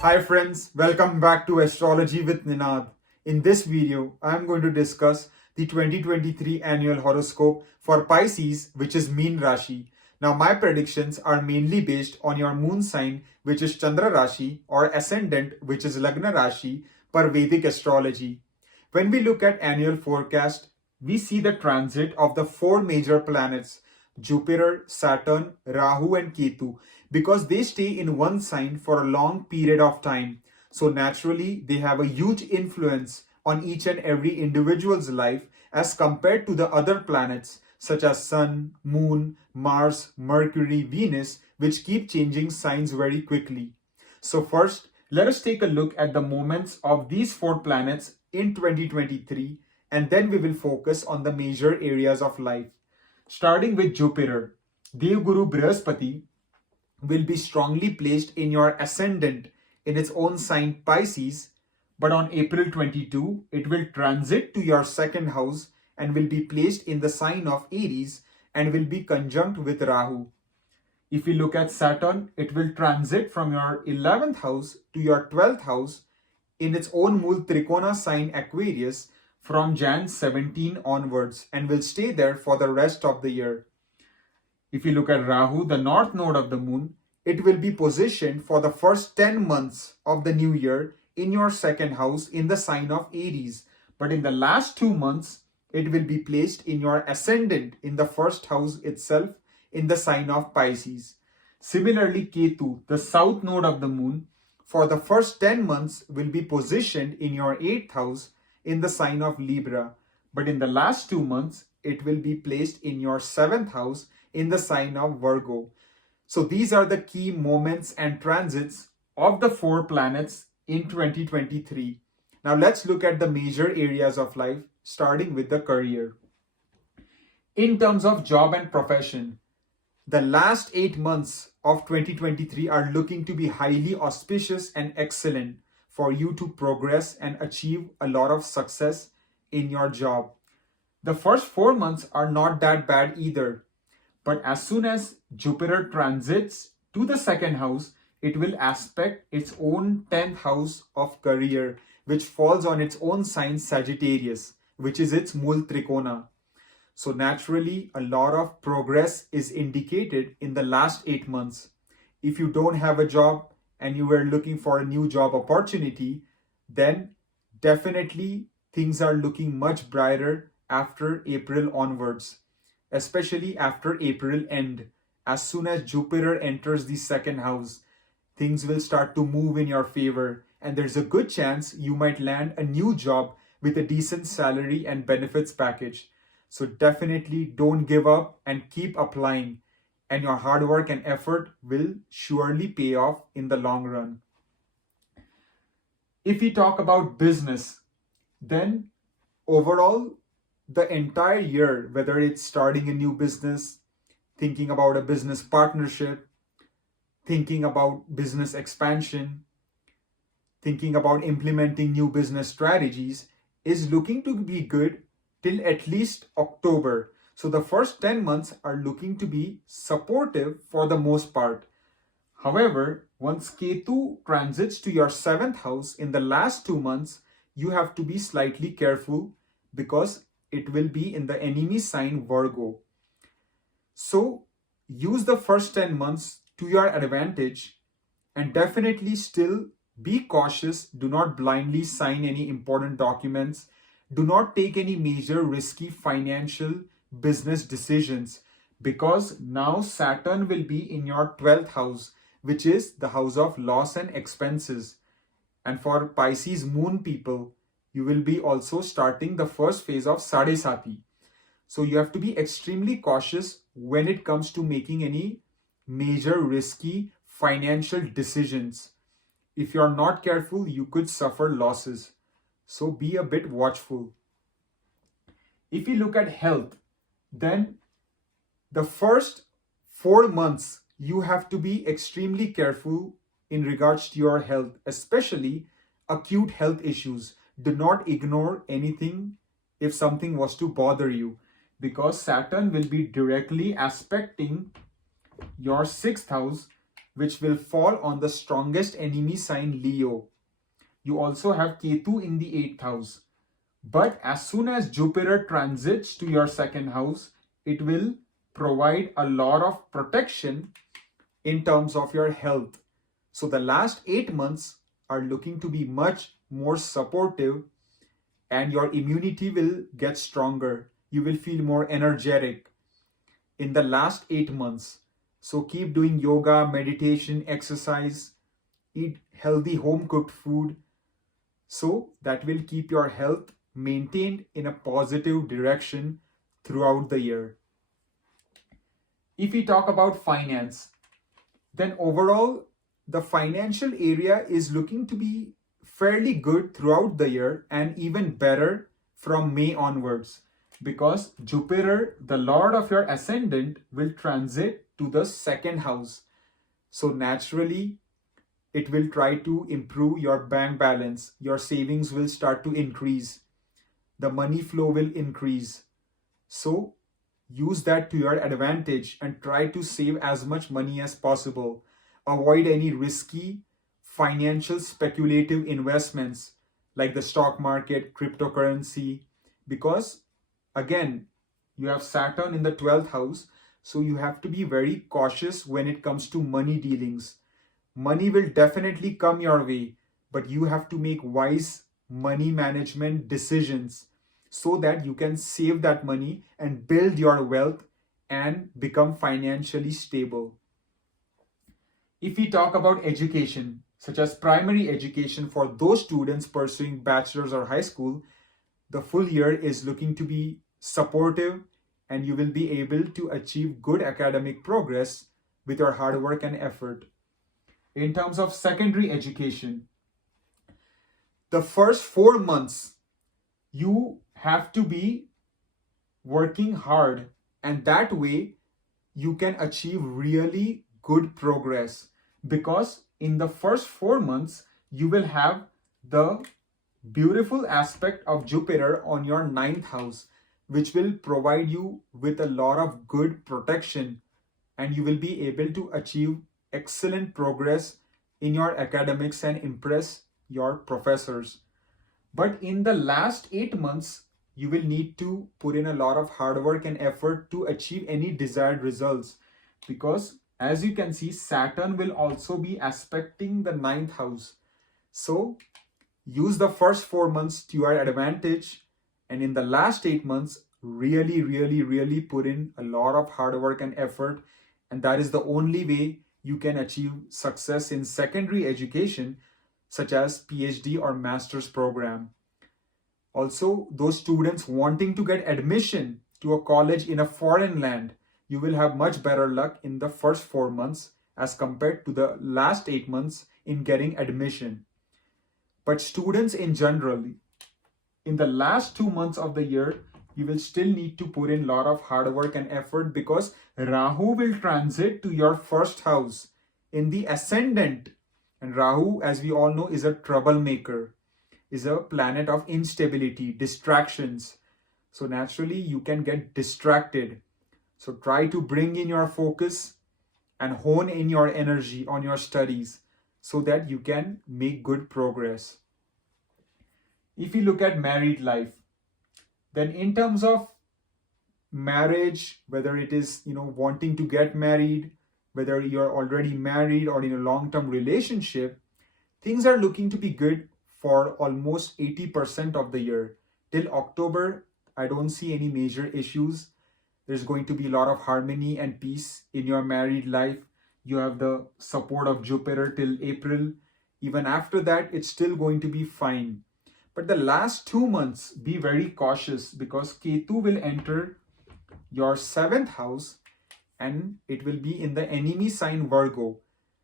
Hi friends, welcome back to Astrology with Ninad. In this video, I am going to discuss the 2023 annual horoscope for Pisces, which is Meen Rashi. Now, my predictions are mainly based on your moon sign, which is Chandra Rashi, or Ascendant, which is Lagna Rashi, per Vedic astrology. When we look at annual forecast, we see the transit of the four major planets Jupiter, Saturn, Rahu, and Ketu because they stay in one sign for a long period of time. So naturally, they have a huge influence on each and every individual's life as compared to the other planets such as Sun, Moon, Mars, Mercury, Venus, which keep changing signs very quickly. So first, let us take a look at the moments of these four planets in 2023, and then we will focus on the major areas of life. Starting with Jupiter, Devguru Brihaspati will be strongly placed in your ascendant in its own sign Pisces, but on April 22, it will transit to your second house and will be placed in the sign of Aries and will be conjunct with Rahu. If we look at Saturn, it will transit from your 11th house to your 12th house in its own Mool Trikona sign Aquarius from Jan 17 onwards and will stay there for the rest of the year. If you look at Rahu, the north node of the moon, it will be positioned for the first 10 months of the new year in your second house in the sign of Aries. But in the last 2 months, it will be placed in your ascendant in the first house itself in the sign of Pisces. Similarly, Ketu, the south node of the moon, for the first 10 months will be positioned in your 8th house in the sign of Libra. But in the last 2 months, it will be placed in your 7th house in the sign of Virgo. So these are the key moments and transits of the four planets in 2023. Now let's look at the major areas of life, starting with the career. In terms of job and profession, the last 8 months of 2023 are looking to be highly auspicious and excellent for you to progress and achieve a lot of success in your job. The first 4 months are not that bad either. But as soon as Jupiter transits to the second house, it will aspect its own 10th house of career, which falls on its own sign Sagittarius, which is its Mool Trikona. So naturally, a lot of progress is indicated in the last 8 months. If you don't have a job and you were looking for a new job opportunity, then definitely things are looking much brighter after April onwards, especially after April end. As soon as Jupiter enters the second house, things will start to move in your favor, and there's a good chance you might land a new job with a decent salary and benefits package. So definitely don't give up and keep applying, and your hard work and effort will surely pay off in the long run. If we talk about business, then overall, the entire year, whether it's starting a new business, thinking about a business partnership, thinking about business expansion, thinking about implementing new business strategies, is looking to be good till at least October. So the first 10 months are looking to be supportive for the most part. However, once Ketu transits to your 7th house in the last 2 months, you have to be slightly careful because it will be in the enemy sign Virgo. So use the first 10 months to your advantage and definitely still be cautious. Do not blindly sign any important documents. Do not take any major risky financial business decisions because now Saturn will be in your 12th house, which is the house of loss and expenses. And for Pisces Moon people, you will be also starting the first phase of Sadesati. So you have to be extremely cautious when it comes to making any major risky financial decisions. If you're not careful, you could suffer losses. So be a bit watchful. If we look at health, then the first 4 months you have to be extremely careful in regards to your health, especially acute health issues. Do not ignore anything if something was to bother you, because Saturn will be directly aspecting your 6th house, which will fall on the strongest enemy sign Leo. You also have Ketu in the 8th house. But as soon as Jupiter transits to your 2nd house, it will provide a lot of protection in terms of your health. So the last 8 months are looking to be much more supportive, and your immunity will get stronger. You will feel more energetic in the last 8 months. So keep doing yoga, meditation, exercise, eat healthy home cooked food. So that will keep your health maintained in a positive direction throughout the year. If we talk about finance, then overall, the financial area is looking to be fairly good throughout the year and even better from May onwards, because Jupiter, the Lord of your Ascendant, will transit to the 2nd house. So naturally, it will try to improve your bank balance. Your savings will start to increase. The money flow will increase. So use that to your advantage and try to save as much money as possible. Avoid any risky financial speculative investments like the stock market, cryptocurrency, because again, you have Saturn in the 12th house, so you have to be very cautious when it comes to money dealings. Money will definitely come your way, but you have to make wise money management decisions so that you can save that money and build your wealth and become financially stable. If we talk about education, such as primary education for those students pursuing bachelor's or high school, the full year is looking to be supportive and you will be able to achieve good academic progress with your hard work and effort. In terms of secondary education, the first 4 months, you have to be working hard, and that way you can achieve really good progress, because in the first 4 months you will have the beautiful aspect of Jupiter on your 9th house, which will provide you with a lot of good protection, and you will be able to achieve excellent progress in your academics and impress your professors. But in the last 8 months, you will need to put in a lot of hard work and effort to achieve any desired results, because as you can see, Saturn will also be aspecting the 9th house. So use the first 4 months to your advantage, and in the last 8 months, really put in a lot of hard work and effort, and that is the only way you can achieve success in secondary education, such as PhD or master's program. Also, those students wanting to get admission to a college in a foreign land, you will have much better luck in the first 4 months as compared to the last 8 months in getting admission. But students in general, in the last 2 months of the year, you will still need to put in a lot of hard work and effort, because Rahu will transit to your 1st house in the Ascendant. And Rahu, as we all know, is a troublemaker, is a planet of instability, distractions. So naturally, you can get distracted. So try to bring in your focus and hone in your energy on your studies so that you can make good progress. If you look at married life, then in terms of marriage, whether it is, wanting to get married, whether you're already married or in a long-term relationship, things are looking to be good for almost 80% of the year. Till October, I don't see any major issues. There's going to be a lot of harmony and peace in your married life. You have the support of Jupiter till April. Even after that, it's still going to be fine. But the last 2 months, be very cautious, because Ketu will enter your 7th house and it will be in the enemy sign Virgo.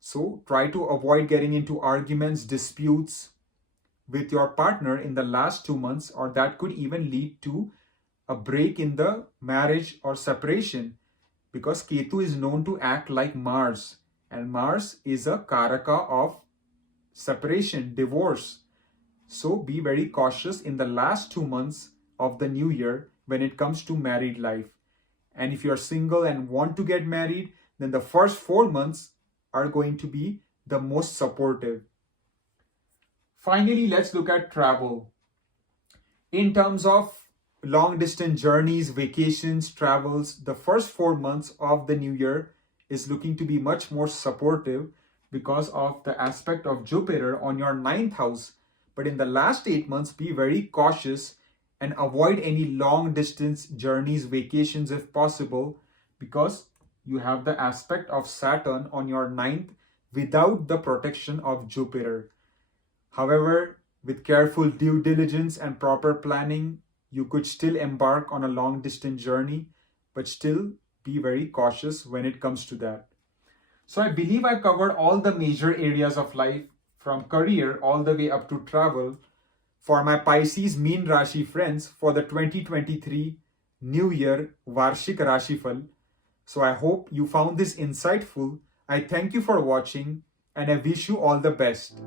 So try to avoid getting into arguments, disputes with your partner in the last 2 months, or that could even lead to a break in the marriage or separation, because Ketu is known to act like Mars, and Mars is a Karaka of separation, divorce. So be very cautious in the last 2 months of the new year when it comes to married life. And if you're single and want to get married, then the first 4 months are going to be the most supportive. Finally, let's look at travel. In terms of long distance journeys, vacations, travels, the first 4 months of the new year is looking to be much more supportive because of the aspect of Jupiter on your ninth house. But in the last 8 months, be very cautious and avoid any long distance journeys, vacations if possible, because you have the aspect of Saturn on your ninth without the protection of Jupiter. However, with careful due diligence and proper planning, you could still embark on a long distance journey, but still be very cautious when it comes to that. So I believe I covered all the major areas of life from career all the way up to travel for my Pisces Meen Rashi friends for the 2023 New Year Varshik Rashifal. So I hope you found this insightful. I thank you for watching and I wish you all the best.